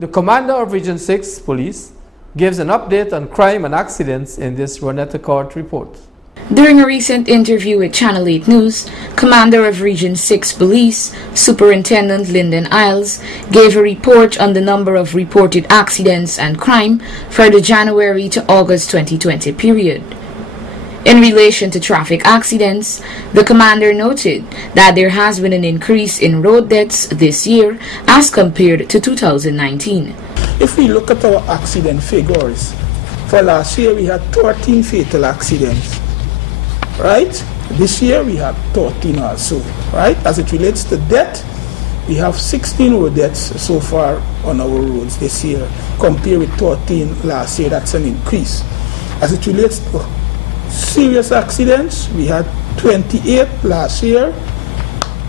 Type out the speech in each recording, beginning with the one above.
The commander of Region 6 Police gives an update on crime and accidents in this Ronetta Court report. During a recent interview with Channel 8 News, Commander of Region 6 Police, Superintendent Lyndon Isles, gave a report on the number of reported accidents and crime for the January to August 2020 period. In relation to traffic accidents, the commander noted that there has been an increase in road deaths this year as compared to 2019. If we look at our accident figures, for last year we had 13 fatal accidents, right? This year we have 13 also, right? As it relates to death, we have 16 road deaths so far on our roads this year, compared with 13 last year. That's an increase. As it relates to serious accidents, we had 28 last year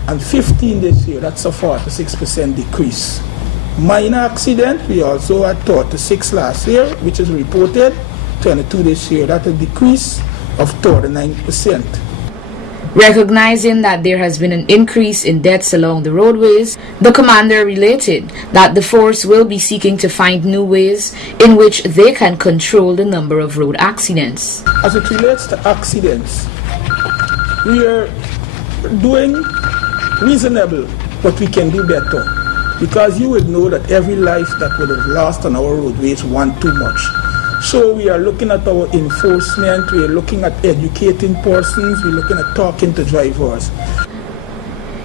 and 15 this year. That's a 46% decrease. Minor accident, we also had 36 last year, which is reported, 22 this year. That's a decrease of 39%. Recognizing that there has been an increase in deaths along the roadways, the commander related that the force will be seeking to find new ways in which they can control the number of road accidents. As it relates to accidents, we are doing reasonable, but we can do better. Because you would know that every life that would have lost on our roadways is one too much. So we are looking at our enforcement, we are looking at educating persons, we're looking at talking to drivers.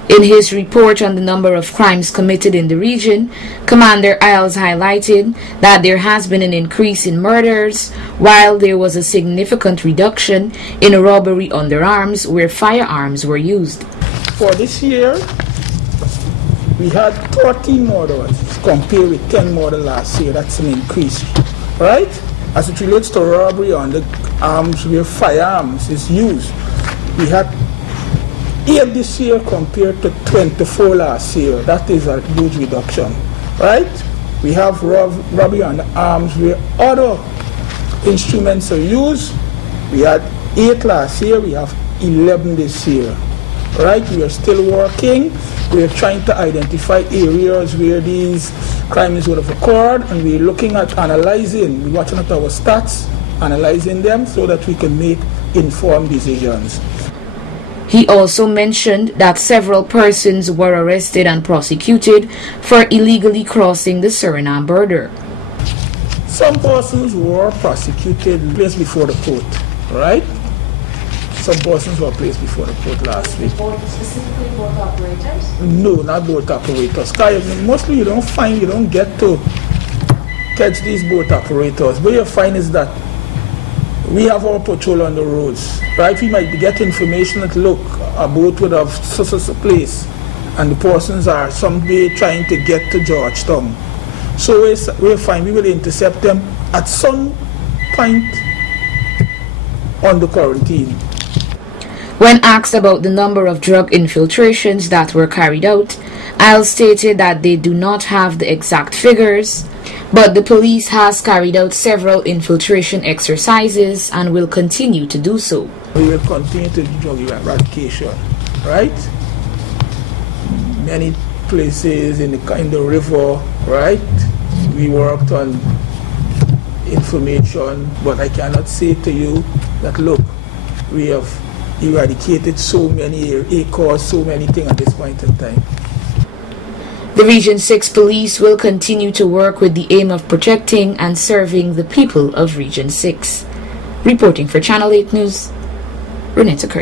In his report on the number of crimes committed in the region, Commander Isles highlighted that there has been an increase in murders, while there was a significant reduction in robbery under arms where firearms were used. For this year, we had 13 murders compared with 10 murders last year. That's an increase, right? As it relates to robbery on the arms where firearms is used, we had 8 this year compared to 24 last year. That is a huge reduction, right? We have robbery on the arms where other instruments are used. We had 8 last year, we have 11 this year, right? We are still working. We are trying to identify areas where these crimes would have occurred, and we're looking at analyzing, we're watching at our stats, analyzing them so that we can make informed decisions. He also mentioned that several persons were arrested and prosecuted for illegally crossing the Suriname border. Some persons were prosecuted, placed before the court, right? Some persons were placed before the court last week. Specifically boat operators? No, not boat operators. Mostly you don't get to catch these boat operators. What you find is that we have our patrol on the roads, right? We might get information that, look, a boat would have such a place, and the persons are someday trying to get to Georgetown. So we find we will intercept them at some point on the quarantine. When asked about the number of drug infiltrations that were carried out, Isles stated that they do not have the exact figures, but the police has carried out several infiltration exercises and will continue to do so. We will continue to do drug eradication, right? Many places in the river, right? We worked on information, but I cannot say to you that, look, we have eradicated so many acres, so many things at this point in time. The Region 6 Police will continue to work with the aim of protecting and serving the people of Region 6. Reporting for Channel 8 News, Ronetta Court.